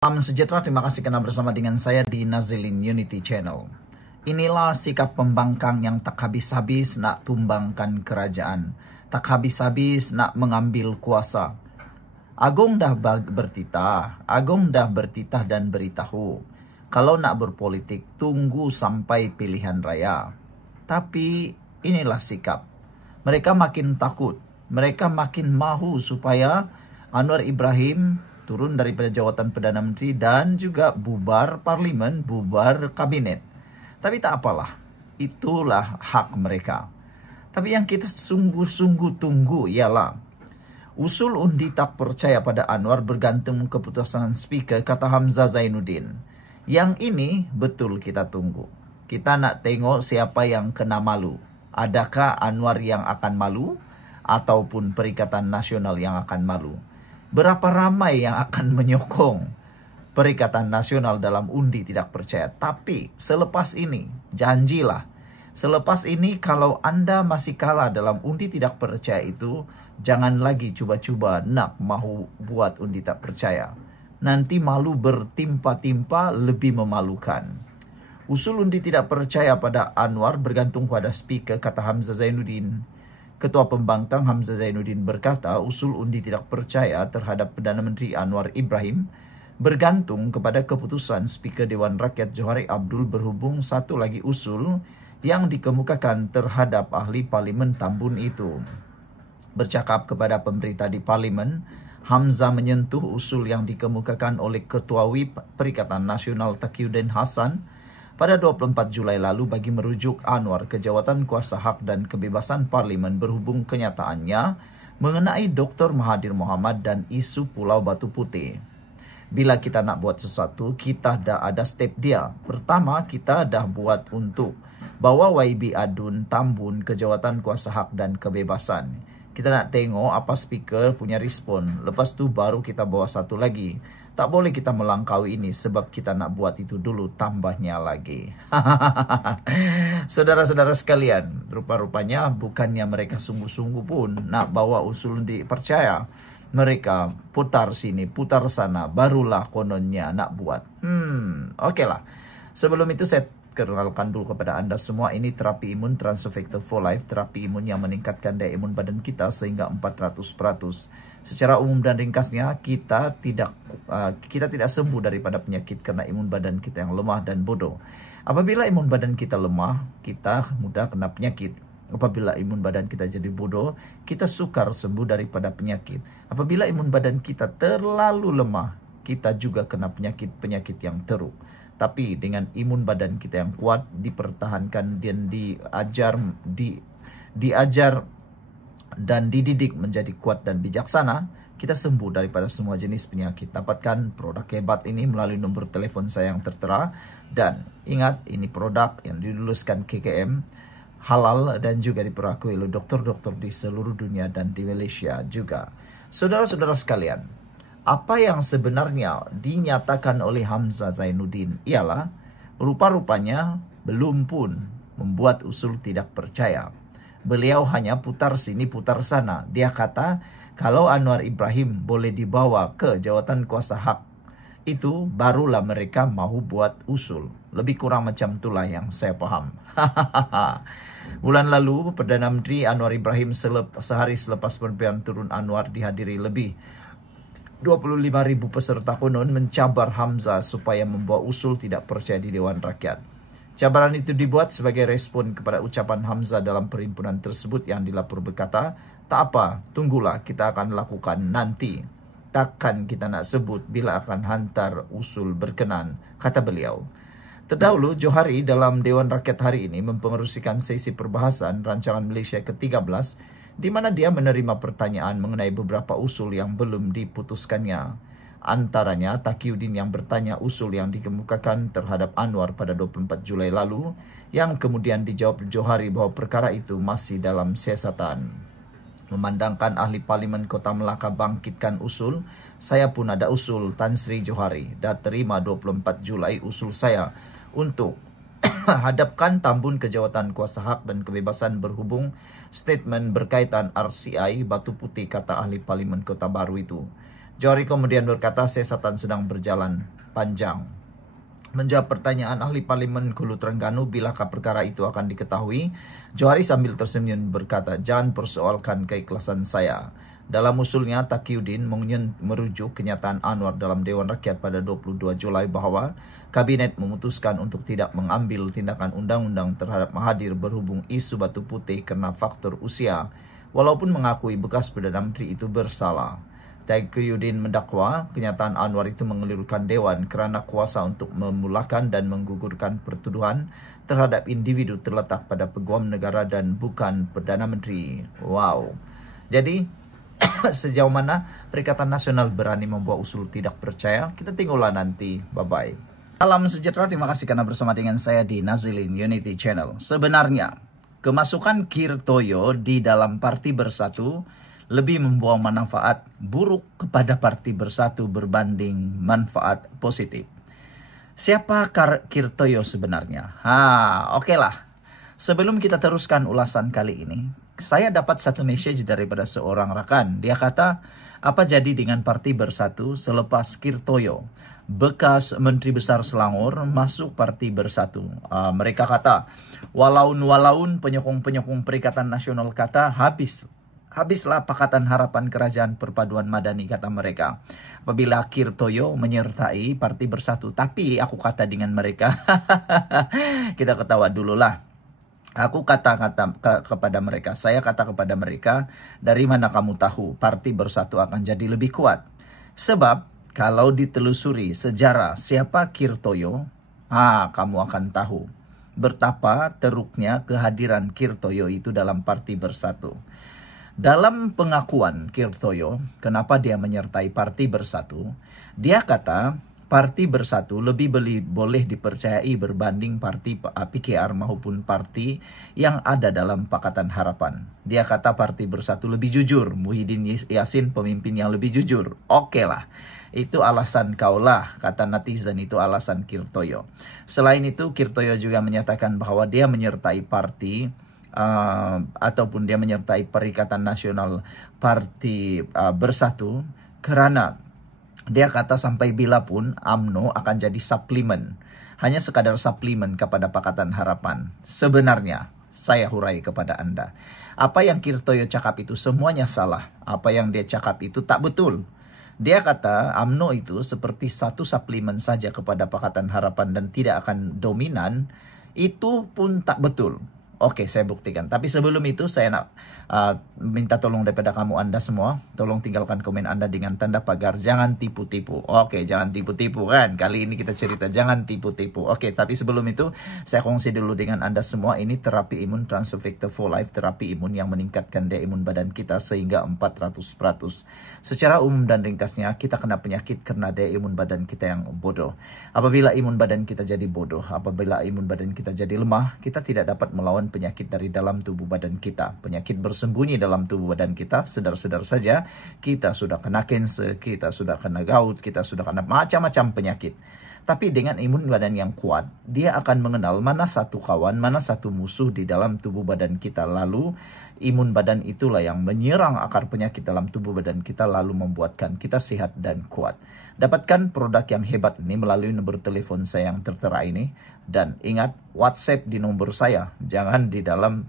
Salam sejahtera, terima kasih karena bersama dengan saya di Nazilin Unity Channel. Inilah sikap pembangkang yang tak habis-habis nak tumbangkan kerajaan, tak habis-habis nak mengambil kuasa. Agung dah bertitah dan beritahu. Kalau nak berpolitik, tunggu sampai pilihan raya. Tapi inilah sikap. Mereka makin takut, mereka makin mahu supaya Anwar Ibrahim turun daripada jawatan Perdana Menteri dan juga bubar parlimen, bubar kabinet. Tapi tak apalah, itulah hak mereka. Tapi yang kita sungguh-sungguh tunggu ialah usul undi tak percaya pada Anwar bergantung keputusan speaker, kata Hamzah Zainuddin. Yang ini betul kita tunggu. Kita nak tengok siapa yang kena malu. Adakah Anwar yang akan malu ataupun Perikatan Nasional yang akan malu? Berapa ramai yang akan menyokong Perikatan Nasional dalam undi tidak percaya. Tapi selepas ini, janjilah. Selepas ini kalau Anda masih kalah dalam undi tidak percaya itu, jangan lagi cuba-cuba nak mahu buat undi tak percaya. Nanti malu bertimpa-timpa, lebih memalukan. Usul undi tidak percaya pada Anwar bergantung pada speaker, kata Hamzah Zainuddin. Ketua Pembangkang Hamzah Zainuddin berkata usul undi tidak percaya terhadap Perdana Menteri Anwar Ibrahim bergantung kepada keputusan Speaker Dewan Rakyat Johari Abdul berhubung satu lagi usul yang dikemukakan terhadap ahli Parlimen Tambun itu. Bercakap kepada pemberita di Parlimen, Hamzah menyentuh usul yang dikemukakan oleh Ketua WIP Perikatan Nasional Taqiyuddin Hasan pada 24 Julai lalu bagi merujuk Anwar ke jawatan kuasa hak dan kebebasan parlimen berhubung kenyataannya mengenai Dr. Mahathir Mohamad dan isu Pulau Batu Putih. Bila kita nak buat sesuatu, kita dah ada step dia. Pertama, kita dah buat untuk bawa YB Adun Tambun ke jawatan kuasa hak dan kebebasan. Kita nak tengok apa speaker punya respon. Lepas tu baru kita bawa satu lagi. Tak boleh kita melangkaui ini sebab kita nak buat itu dulu tambahnya lagi. Saudara-saudara sekalian, rupa-rupanya bukannya mereka sungguh-sungguh pun nak bawa usul dipercaya. Mereka putar sini, putar sana, barulah kononnya nak buat. Okeylah. Sebelum itu saya kenalkan dulu kepada anda semua, ini terapi imun Transofector for Life, terapi imun yang meningkatkan daya imun badan kita sehingga 400%. Secara umum dan ringkasnya, kita tidak sembuh daripada penyakit karena imun badan kita yang lemah dan bodoh. Apabila imun badan kita lemah, kita mudah kena penyakit. Apabila imun badan kita jadi bodoh, kita sukar sembuh daripada penyakit. Apabila imun badan kita terlalu lemah, kita juga kena penyakit-penyakit yang teruk. Tapi dengan imun badan kita yang kuat, dipertahankan dan diajar dan dididik menjadi kuat dan bijaksana, kita sembuh daripada semua jenis penyakit. Dapatkan produk hebat ini melalui nombor telefon saya yang tertera. Dan ingat, ini produk yang diluluskan KKM, halal dan juga diperakui oleh dokter-dokter di seluruh dunia dan di Malaysia juga. Saudara-saudara sekalian, apa yang sebenarnya dinyatakan oleh Hamzah Zainuddin ialah rupa-rupanya belum pun membuat usul tidak percaya. Beliau hanya putar sini putar sana. Dia kata kalau Anwar Ibrahim boleh dibawa ke jawatan kuasa hak, itu barulah mereka mahu buat usul. Lebih kurang macam itulah yang saya faham. Bulan lalu Perdana Menteri Anwar Ibrahim sehari selepas pengambilan turun Anwar dihadiri lebih 25,000 peserta konon mencabar Hamzah supaya membawa usul tidak percaya di Dewan Rakyat. Cabaran itu dibuat sebagai respon kepada ucapan Hamzah dalam perhimpunan tersebut yang dilapor berkata, tak apa, tunggulah kita akan lakukan nanti. Takkan kita nak sebut bila akan hantar usul berkenan, kata beliau. Terdahulu, Johari dalam Dewan Rakyat hari ini mempengerusikan sesi perbahasan rancangan Malaysia ke-13 di mana dia menerima pertanyaan mengenai beberapa usul yang belum diputuskannya. Antaranya Taqiyuddin yang bertanya usul yang dikemukakan terhadap Anwar pada 24 Julai lalu yang kemudian dijawab Johari bahawa perkara itu masih dalam siasatan. Memandangkan ahli Parlimen Kota Melaka bangkitkan usul, saya pun ada usul, Tan Sri Johari. Dah terima 24 Julai usul saya untuk hadapkan Tambun ke jawatan kuasa hak dan kebebasan berhubung statement berkaitan RCI Batu Putih, kata ahli Parlimen Kota Baru itu. Johari kemudian berkata, siasatan sedang berjalan panjang. Menjawab pertanyaan ahli parlimen Hulu Terengganu bilakah perkara itu akan diketahui, Johari sambil tersenyum berkata, jangan persoalkan keikhlasan saya. Dalam usulnya, Taqiyuddin merujuk kenyataan Anwar dalam Dewan Rakyat pada 22 Julai bahwa Kabinet memutuskan untuk tidak mengambil tindakan undang-undang terhadap Mahathir berhubung isu batu putih karena faktor usia, walaupun mengakui bekas Perdana Menteri itu bersalah. Taqiyuddin mendakwa kenyataan Anwar itu mengelirukan Dewan kerana kuasa untuk memulakan dan menggugurkan pertuduhan terhadap individu terletak pada peguam negara dan bukan Perdana Menteri. Wow. Jadi, sejauh mana Perikatan Nasional berani membuat usul tidak percaya, kita tengoklah nanti. Bye-bye. Salam sejahtera, terima kasih karena bersama dengan saya di Nazilin Unity Channel. Sebenarnya, kemasukan Kir Toyo di dalam Parti Bersatu lebih membawa manfaat buruk kepada Parti Bersatu berbanding manfaat positif. Siapa Kir Toyo sebenarnya? Oke lah. Sebelum kita teruskan ulasan kali ini, saya dapat satu message daripada seorang rekan. Dia kata, apa jadi dengan Parti Bersatu selepas Kir Toyo, bekas Menteri Besar Selangor, masuk Parti Bersatu? Mereka kata, walaun penyokong-penyokong Perikatan Nasional kata, habislah Pakatan Harapan Kerajaan Perpaduan Madani, kata mereka, apabila Kir Toyo menyertai Parti Bersatu. Tapi aku kata dengan mereka, kita ketawa dululah. Aku kata kepada mereka, dari mana kamu tahu Parti Bersatu akan jadi lebih kuat? Sebab kalau ditelusuri sejarah siapa Kir Toyo, kamu akan tahu betapa teruknya kehadiran Kir Toyo itu dalam Parti Bersatu. Dalam pengakuan Kir Toyo, kenapa dia menyertai Parti Bersatu, dia kata Parti Bersatu lebih boleh dipercayai berbanding parti PKR maupun parti yang ada dalam Pakatan Harapan. Dia kata Parti Bersatu lebih jujur, Muhyiddin Yassin pemimpin yang lebih jujur. Oke lah, itu alasan kaulah, kata netizen, itu alasan Kir Toyo. Selain itu, Kir Toyo juga menyatakan bahwa dia menyertai parti ataupun dia menyertai Perikatan Nasional Parti Bersatu karena dia kata sampai bila pun UMNO akan jadi suplemen, hanya sekadar suplemen kepada Pakatan Harapan. Sebenarnya, saya hurai kepada Anda, apa yang Kir Toyo cakap itu semuanya salah. Apa yang dia cakap itu tak betul. Dia kata UMNO itu seperti satu suplemen saja kepada Pakatan Harapan dan tidak akan dominan. Itu pun tak betul. Oke, saya buktikan. Tapi sebelum itu saya nak minta tolong daripada Anda semua. Tolong tinggalkan komen Anda dengan tanda pagar. Jangan tipu-tipu. Oke, jangan tipu-tipu kan. Kali ini kita cerita jangan tipu-tipu. Oke, tapi sebelum itu saya kongsi dulu dengan Anda semua. Ini terapi imun Transfer Factor for Life. Terapi imun yang meningkatkan daya imun badan kita sehingga 400%. Secara umum dan ringkasnya, kita kena penyakit karena daya imun badan kita yang bodoh. Apabila imun badan kita jadi bodoh, apabila imun badan kita jadi lemah, kita tidak dapat melawan penyakit dari dalam tubuh badan kita. Penyakit bersembunyi dalam tubuh badan kita, sedar-sedar saja kita sudah kena kanser, kita sudah kena gout, kita sudah kena macam-macam penyakit. Tapi dengan imun badan yang kuat, dia akan mengenal mana satu kawan, mana satu musuh di dalam tubuh badan kita. Lalu imun badan itulah yang menyerang akar penyakit dalam tubuh badan kita, lalu membuatkan kita sehat dan kuat. Dapatkan produk yang hebat ini melalui nomor telepon saya yang tertera ini. Dan ingat, WhatsApp di nomor saya. Jangan di dalam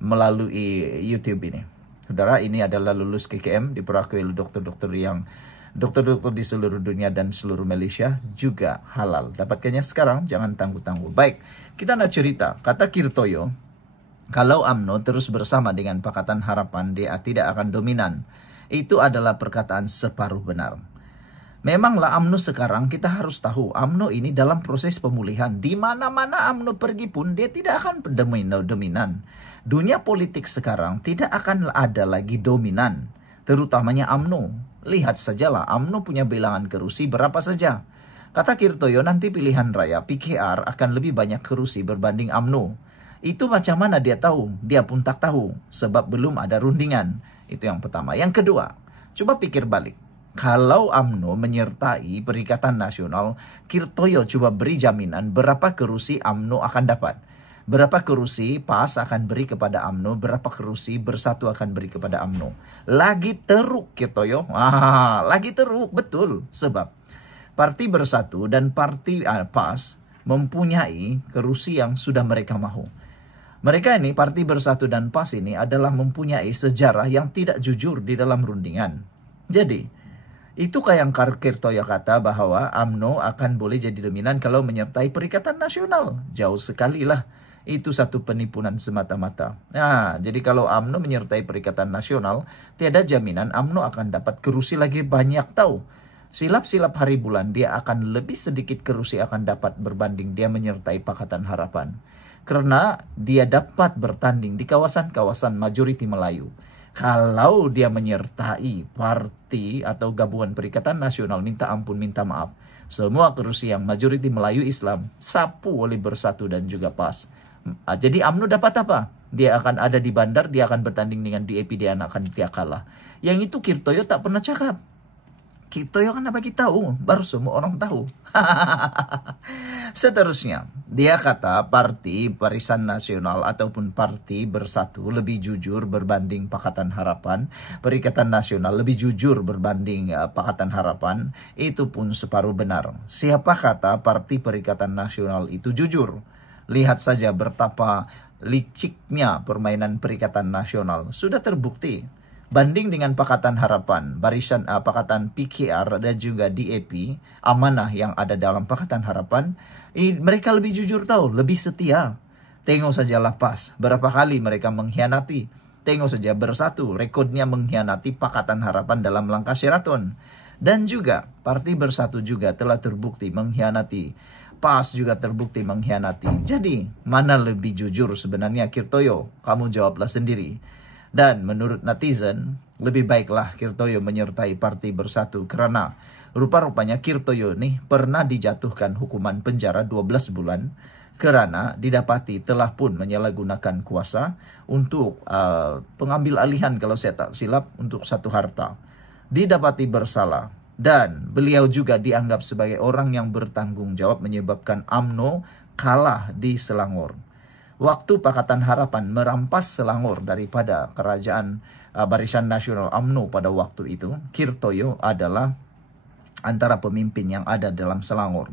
melalui YouTube ini. Saudara, ini adalah lulus KKM, diperakui oleh dokter-dokter di seluruh dunia dan seluruh Malaysia, juga halal. Dapatkannya sekarang, jangan tangguh-tangguh. Baik, kita nak cerita. Kata Kir Toyo, kalau UMNO terus bersama dengan Pakatan Harapan, dia tidak akan dominan. Itu adalah perkataan separuh benar. Memanglah UMNO sekarang, kita harus tahu UMNO ini dalam proses pemulihan. Di mana-mana UMNO pergi pun dia tidak akan dominan. Dunia politik sekarang tidak akan ada lagi dominan, terutamanya UMNO. Lihat sajalah UMNO punya bilangan kerusi berapa saja. Kata Kir Toyo, nanti pilihan raya PKR akan lebih banyak kerusi berbanding UMNO. Itu macam mana dia tahu? Dia pun tak tahu sebab belum ada rundingan. Itu yang pertama. Yang kedua, coba pikir balik. Kalau UMNO menyertai Perikatan Nasional, Kir Toyo coba beri jaminan berapa kerusi UMNO akan dapat. Berapa kursi PAS akan beri kepada UMNO, berapa kursi Bersatu akan beri kepada UMNO. Lagi teruk Kirtoyo. Lagi teruk, betul. Sebab Parti Bersatu dan Parti PAS mempunyai kursi yang sudah mereka mahu. Mereka ini, Parti Bersatu dan PAS ini adalah mempunyai sejarah yang tidak jujur di dalam rundingan. Jadi, itu kayak yang Kirtoyo kata bahwa UMNO akan boleh jadi dominan kalau menyertai Perikatan Nasional. Jauh sekali lah. Itu satu penipuan semata-mata. Nah, jadi kalau UMNO menyertai Perikatan Nasional, tiada jaminan UMNO akan dapat kursi lagi banyak tahu. Silap-silap hari bulan dia akan lebih sedikit kursi akan dapat berbanding dia menyertai Pakatan Harapan. Karena dia dapat bertanding di kawasan-kawasan majoriti Melayu. Kalau dia menyertai parti atau gabungan Perikatan Nasional, minta ampun, minta maaf. Semua kursi yang majoriti Melayu Islam sapu oleh Bersatu dan juga PAS. Jadi UMNO dapat apa? Dia akan ada di bandar, dia akan bertanding dengan DAP, dia akan dia kalah. Yang itu Kirtoyo tak pernah cakap. Kirtoyo kan bagi tahu, baru semua orang tahu. Seterusnya, dia kata Parti Barisan Nasional ataupun Parti Bersatu lebih jujur berbanding Pakatan Harapan. Perikatan Nasional lebih jujur berbanding Pakatan Harapan. Itu pun separuh benar. Siapa kata Parti Perikatan Nasional itu jujur? Lihat saja betapa liciknya permainan Perikatan Nasional. Sudah terbukti. Banding dengan Pakatan Harapan, barisan Pakatan PKR dan juga DAP, amanah yang ada dalam Pakatan Harapan, mereka lebih jujur tahu, lebih setia. Tengok sajalah PAS, berapa kali mereka mengkhianati. Tengok saja Bersatu, rekodnya mengkhianati Pakatan Harapan dalam langkah Sheraton. Dan juga Parti Bersatu juga telah terbukti mengkhianati. PAS juga terbukti mengkhianati. Jadi, mana lebih jujur sebenarnya Kirtoyo? Kamu jawablah sendiri. Dan menurut netizen, lebih baiklah Kirtoyo menyertai Parti Bersatu karena rupa-rupanya Kirtoyo nih pernah dijatuhkan hukuman penjara 12 bulan karena didapati telah pun menyalahgunakan kuasa untuk pengambil alihan kalau saya tak silap untuk satu harta. Didapati bersalah dan beliau juga dianggap sebagai orang yang bertanggung jawab menyebabkan UMNO kalah di Selangor. Waktu Pakatan Harapan merampas Selangor daripada kerajaan Barisan Nasional UMNO pada waktu itu, Kirtoyo adalah antara pemimpin yang ada dalam Selangor.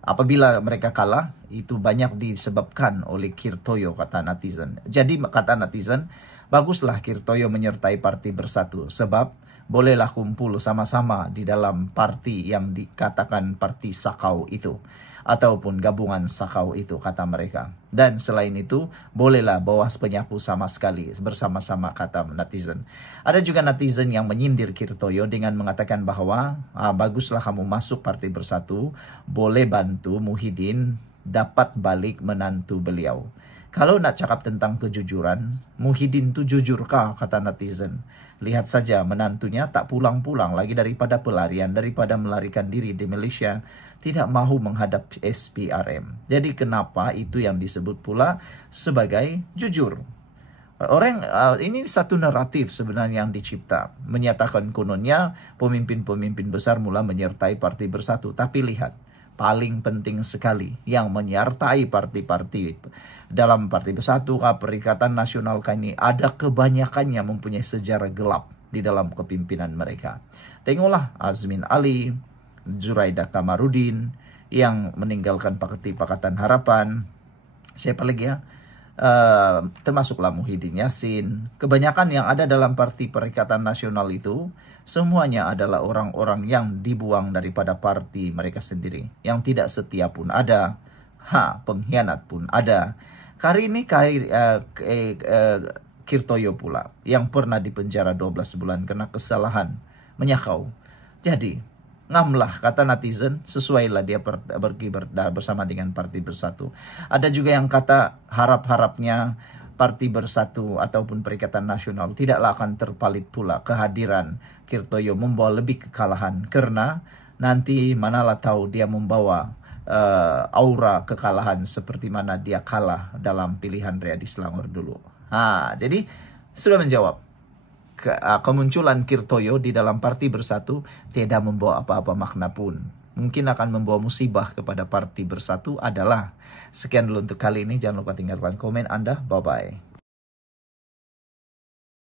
Apabila mereka kalah, itu banyak disebabkan oleh Kirtoyo, kata netizen. Jadi kata netizen, baguslah Kirtoyo menyertai Parti Bersatu, sebab bolehlah kumpul sama-sama di dalam parti yang dikatakan Parti Sakau itu. Ataupun gabungan Sakau itu, kata mereka. Dan selain itu, bolehlah bawa penyapu sama sekali bersama-sama, kata netizen. Ada juga netizen yang menyindir Kirtoyo dengan mengatakan bahwa baguslah kamu masuk Parti Bersatu, boleh bantu Muhyiddin dapat balik menantu beliau. Kalau nak cakap tentang kejujuran, Muhyiddin tu jujurkah, kata netizen. Lihat saja menantunya tak pulang-pulang lagi daripada pelarian, daripada melarikan diri di Malaysia, tidak mahu menghadap SPRM. Jadi kenapa itu yang disebut pula sebagai jujur? Orang ini satu naratif sebenarnya yang dicipta, menyatakan kononnya pemimpin-pemimpin besar mula menyertai Parti Bersatu. Tapi lihat, paling penting sekali yang menyertai parti-parti dalam Parti Bersatu, Perikatan Nasional ini ada kebanyakannya mempunyai sejarah gelap di dalam kepimpinan mereka. Tengoklah Azmin Ali, Zuraida Kamarudin yang meninggalkan Parti Pakatan Harapan. Siapa lagi ya? Termasuklah Muhyiddin Yassin. Kebanyakan yang ada dalam Parti Perikatan Nasional itu semuanya adalah orang-orang yang dibuang daripada parti mereka sendiri. Yang tidak setia pun ada, pengkhianat pun ada. Kali ini Kirtoyo pula yang pernah dipenjara 12 bulan karena kesalahan menyakau. Jadi ngamlah, kata netizen, sesuailah dia pergi bersama dengan Parti Bersatu. Ada juga yang kata harap-harapnya Parti Bersatu ataupun Perikatan Nasional tidaklah akan terpalit pula kehadiran Kirtoyo membawa lebih kekalahan, karena nanti manalah tahu dia membawa aura kekalahan seperti mana dia kalah dalam pilihan raya di Selangor dulu. Jadi sudah menjawab. Kemunculan Kirtoyo di dalam Parti Bersatu tidak membawa apa-apa makna pun. mungkin akan membawa musibah kepada Parti Bersatu adalah. Sekian dulu untuk kali ini. Jangan lupa tinggalkan komen Anda. Bye-bye.